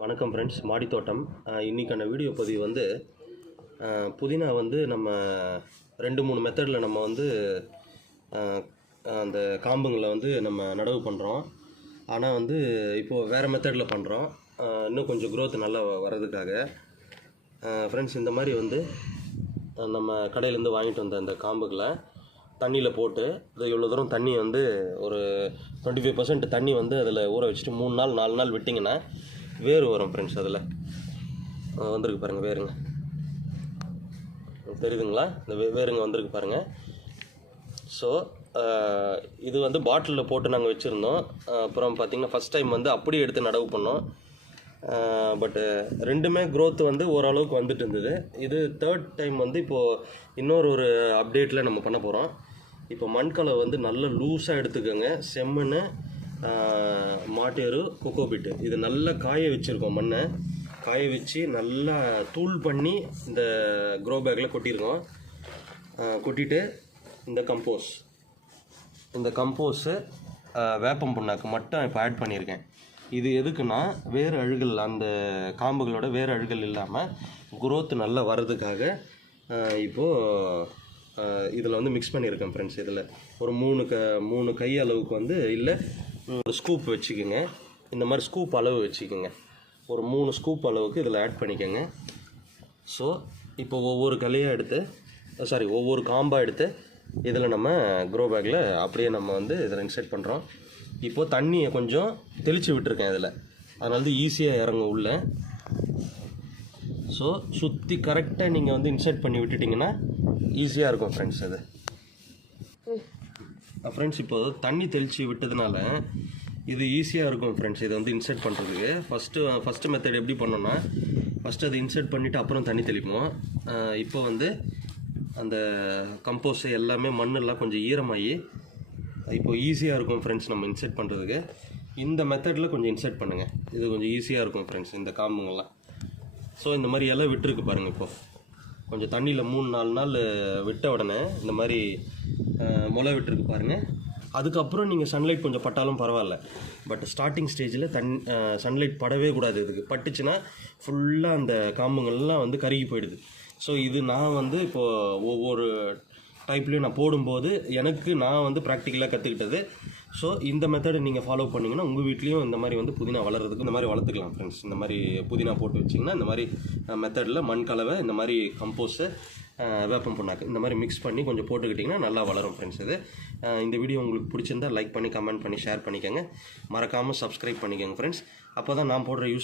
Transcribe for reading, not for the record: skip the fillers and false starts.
வணக்கம் ஃப்ரெண்ட்ஸ், மாடி தோட்டம். இன்றைக்கான வீடியோ பதிவு வந்து புதினா வந்து நம்ம 2-3 மெத்தடில் நம்ம வந்து அந்த காம்புங்களை வந்து நம்ம நடவு பண்ணுறோம். ஆனால் வந்து இப்போது வேறு மெத்தடில் பண்ணுறோம், இன்னும் கொஞ்சம் க்ரோத் நல்லா வர்றதுக்காக. ஃப்ரெண்ட்ஸ், இந்த மாதிரி வந்து நம்ம கடையிலேருந்து வாங்கிட்டு வந்த அந்த காம்புகளை தண்ணியில் போட்டு அது எவ்வளோ தூரம் தண்ணி வந்து ஒரு 25% தண்ணி வந்து அதில் ஊற வச்சுட்டு 3 நாள் 4 நாள் விட்டிங்கன்னா வேர் வரும் ஃப்ரெண்ட்ஸ். அதில் வந்திருக்கு பாருங்கள் வேருங்க, தெரியுதுங்களா? இந்த வேருங்க வந்திருக்கு பாருங்கள். ஸோ இது வந்து பாட்டிலில் போட்டு நாங்கள் வச்சுருந்தோம். அப்புறம் பார்த்திங்கன்னா ஃபஸ்ட் டைம் வந்து அப்படியே எடுத்து நடவு பண்ணோம். பட்டு ரெண்டுமே க்ரோத் வந்து ஓரளவுக்கு வந்துட்டு இருந்தது. இது தேர்ட் டைம் வந்து இப்போது இன்னொரு அப்டேட்டில் நம்ம பண்ண போகிறோம். இப்போ மண்கலை வந்து நல்ல லூஸாக எடுத்துக்கோங்க. செம்மண், மாட்டேரு, கொக்கோபிட்டு இது நல்லா காய வச்சுருக்கோம். மண்ணை காய வச்சு நல்லா தூள் பண்ணி இந்த க்ரோ பேக்கில் கொட்டியிருக்கோம். கொட்டிட்டு இந்த கம்போஸு வேப்பம் புண்ணாக்கு மட்டும் இப்போ ஆட் பண்ணியிருக்கேன். இது எதுக்குன்னா வேறு அழுகல், அந்த காம்புகளோட வேறு அழுகல் இல்லாமல் குரோத் நல்லா வர்றதுக்காக இப்போது இதில் வந்து மிக்ஸ் பண்ணியிருக்கேன் ஃப்ரெண்ட்ஸ். இதில் ஒரு 3 கை அளவுக்கு வந்து இல்லை ஒரு ஸ்கூப் வச்சுக்கோங்க. இந்த மாதிரி ஸ்கூப் அளவு வச்சுக்கோங்க. ஒரு 3 ஸ்கூப் அளவுக்கு இதில் ஆட் பண்ணிக்கோங்க. ஸோ இப்போ ஒவ்வொரு காம்பாக எடுத்து இதில் நம்ம க்ரோ பேக்கில் அப்படியே நம்ம வந்து இதில் இன்செர்ட் பண்ணுறோம். இப்போது தண்ணியை கொஞ்சம் தெளித்து விட்டுருக்கேன் இதில், அதனால தான் ஈஸியாக இறங்கும் உள்ள. ஸோ சுற்றி கரெக்டாக நீங்கள் வந்து இன்செர்ட் பண்ணி விட்டுட்டிங்கன்னா ஈஸியாக இருக்கும் ஃப்ரெண்ட்ஸ். அது ஃப்ரெண்ட்ஸ், இப்போது தண்ணி தெளித்து விட்டதுனால இது ஈஸியாக இருக்கும் ஃப்ரெண்ட்ஸ். இதை வந்து இன்செர்ட் பண்ணுறதுக்கு ஃபஸ்ட்டு மெத்தட் எப்படி பண்ணோன்னா, ஃபஸ்ட்டு அதை இன்செர்ட் பண்ணிவிட்டு அப்புறம் தண்ணி தெளிப்போம். இப்போ வந்து அந்த கம்போஸ் எல்லாமே மண்ணெல்லாம் கொஞ்சம் ஈரமாகி இப்போது ஈஸியாக இருக்கும் ஃப்ரெண்ட்ஸ் நம்ம இன்செர்ட் பண்ணுறதுக்கு. இந்த மெத்தடில் கொஞ்சம் இன்செர்ட் பண்ணுங்கள், இது கொஞ்சம் ஈஸியாக இருக்கும் ஃப்ரெண்ட்ஸ் இந்த காம்புங்கள்லாம். ஸோ இந்த மாதிரி எல்லாம் விட்டுருக்கு பாருங்கள். இப்போது கொஞ்சம் தண்ணியில் 3-4 நாள் விட்ட உடனே இந்த மாதிரி முளை விட்டுருக்கு பாருங்கள். அதுக்கப்புறம் நீங்கள் சன்லைட் கொஞ்சம் பட்டாலும் பரவாயில்ல, பட் ஸ்டார்டிங் ஸ்டேஜில் சன்லைட் படவே கூடாது. இதுக்கு பட்டுச்சுன்னா ஃபுல்லாக அந்த காம்புங்கள்லாம் வந்து கருகி போயிடுது. ஸோ இது நான் வந்து இப்போது ஒவ்வொரு டைப்லேயும் நான் போடும்போது நான் வந்து ப்ராக்டிக்கலாக கற்றுக்கிட்டது. ஸோ இந்த மெத்தடை நீங்கள் ஃபாலோ பண்ணிங்கன்னா உங்கள் வீட்லேயும் இந்த மாதிரி வந்து புதினா வளர்கிறதுக்கு இந்த மாதிரி வளர்த்துக்கலாம் ஃப்ரெண்ட்ஸ். இந்த மாதிரி புதினா போட்டு வச்சிங்கன்னா இந்த மாதிரி மெத்தடில் மண் கலவை, இந்த மாதிரி கம்போஸ்ட்டு, வேப்பம் புண்ணாக்கு இந்த மாதிரி மிக்ஸ் பண்ணி கொஞ்சம் போட்டுக்கிட்டிங்கன்னா நல்லா வளரும் ஃப்ரெண்ட்ஸ். இது இந்த வீடியோ உங்களுக்கு பிடிச்சிருந்தால் லைக் பண்ணி, கமெண்ட் பண்ணி, ஷேர் பண்ணிக்கோங்க. மறக்காமல் சப்ஸ்கிரைப் பண்ணிக்கோங்க ஃப்ரெண்ட்ஸ். அப்போ தான் நான் போடுற